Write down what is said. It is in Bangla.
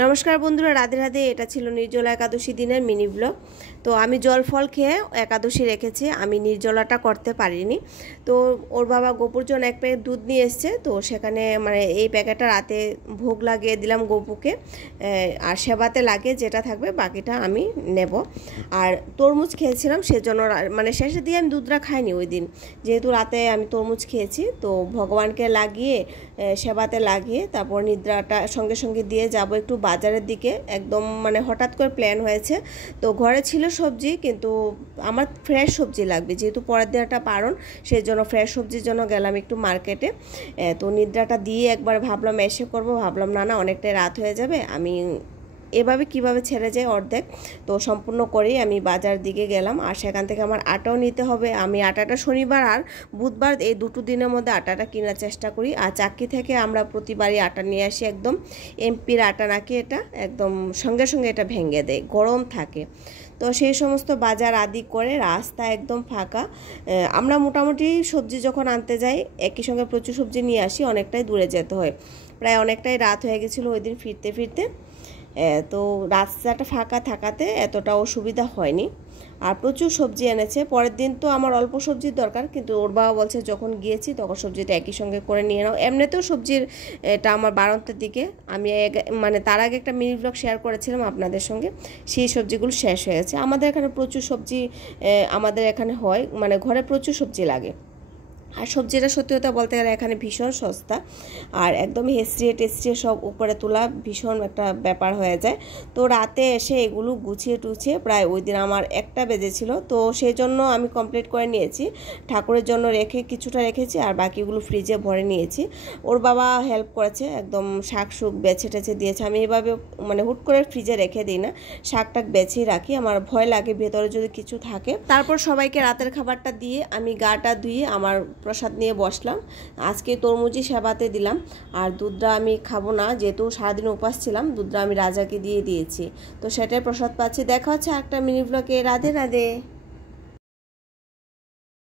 নমস্কার বন্ধুরা, রাধে রাধে। এটা ছিল নির্জলা একাদশী দিনের মিনি ব্লগ। তো আমি জল ফল খেয়ে একাদশী রেখেছি, আমি নির্জলাটা করতে পারিনি। তো ওর বাবা গোপুর জন্য এক প্যাকেট দুধ নিয়ে এসছে, তো সেখানে এই প্যাকেটটা রাতে ভোগ লাগিয়ে দিলাম গোপুকে, আর সেবাতে লাগিয়ে যেটা থাকবে বাকিটা আমি নেব। আর তরমুজ খেয়েছিলাম, সেজন্য শেষের দিয়ে আমি দুধটা খাইনি ওই দিন, যেহেতু রাতে আমি তরমুজ খেয়েছি। তো ভগবানকে লাগিয়ে সেবাতে লাগিয়ে তারপর নিদ্রাটা সঙ্গে সঙ্গে দিয়ে যাব একটু বাজারের দিকে। একদম হঠাৎ করে প্ল্যান হয়েছে। তো ঘরে ছিল সবজি, কিন্তু আমার ফ্রেশ সবজি লাগবে, যেহেতু পরের দিন একটা পারণ, সেই জন্য ফ্রেশ সবজির জন্য গেলাম একটু মার্কেটে। তো নিদ্রাটা দিয়ে একবার ভাবলাম এসে করব, ভাবলাম না অনেকটাই রাত হয়ে যাবে, আমি এভাবে কিভাবে ছেড়ে যায় অর্ধেক। তো সম্পূর্ণ করেই আমি বাজার দিকে গেলাম, আর সেখান থেকে আমার আটাও নিতে হবে। আমি আটাটা শনিবার আর বুধবার এই দুটো দিনের মধ্যে আটাটা কেনার চেষ্টা করি। আর চাক্কি থেকে আমরা প্রতিবারই আটা নিয়ে আসি, একদম এমপির আটা নাকি, এটা একদম সঙ্গে সঙ্গে এটা ভেঙে দেয়, গরম থাকে। তো সেই সমস্ত বাজার আদি করে রাস্তা একদম ফাঁকা। আমরা মোটামুটি সবজি যখন আনতে যাই একই সঙ্গে প্রচুর সবজি নিয়ে আসি, অনেকটাই দূরে যেতে হয়, প্রায় অনেকটাই রাত হয়ে গেছিলো ওই দিন ফিরতে ফিরতে। তো রাস্তাটা ফাঁকা থাকাতে এতটা অসুবিধা হয়নি। আর প্রচুর সবজি এনেছে। পরের দিন তো আমার অল্প সবজির দরকার, কিন্তু ওর বাবা বলছে যখন গিয়েছি তখন সবজিটা একই সঙ্গে করে নিয়ে নাও। এমনিতেও সবজির এটা আমার বাড়ন্তের দিকে, আমি তার আগে একটা মিনি ব্লগ শেয়ার করেছিলাম আপনাদের সঙ্গে, সেই সবজিগুলো শেষ হয়ে গেছে। আমাদের এখানে প্রচুর সবজি আমাদের এখানে হয়, ঘরে প্রচুর সবজি লাগে। আর সবজিটা সত্যি কথা বলতে গেলে এখানে ভীষণ সস্তা, আর একদম হেসড়িয়ে টেসড়িয়ে সব উপরে তোলা, ভীষণ একটা ব্যাপার হয়ে যায়। তো রাতে এসে এগুলো গুছিয়ে টুছিয়ে প্রায় ওই দিন আমার 1টা বেজেছিল। তো সেই জন্য আমি কমপ্লিট করে নিয়েছি, ঠাকুরের জন্য কিছুটা রেখেছি আর বাকিগুলো ফ্রিজে ভরে নিয়েছি। ওর বাবা হেল্প করেছে, একদম শাক শুক বেছে টেছে দিয়েছে। আমি এভাবে হুট করে ফ্রিজে রেখে দিই না, শাকটাক বেছেই রাখি, আমার ভয় লাগে ভেতরে যদি কিছু থাকে। তারপর সবাইকে রাতের খাবারটা দিয়ে আমি গাটা ধুয়ে আমার প্রসাদ নিয়ে বসলাম। আজকে তরমুজি সেবাতে দিলাম, আর দুধটা আমি খাবো না, যেহেতু সারাদিন উপাস ছিলাম। দুধটা আমি রাজাকে দিয়ে দিয়েছি, তো সেটাই প্রসাদ পাচ্ছি। দেখা হচ্ছে একটা মিনি ব্লগে। রাধে রাধে।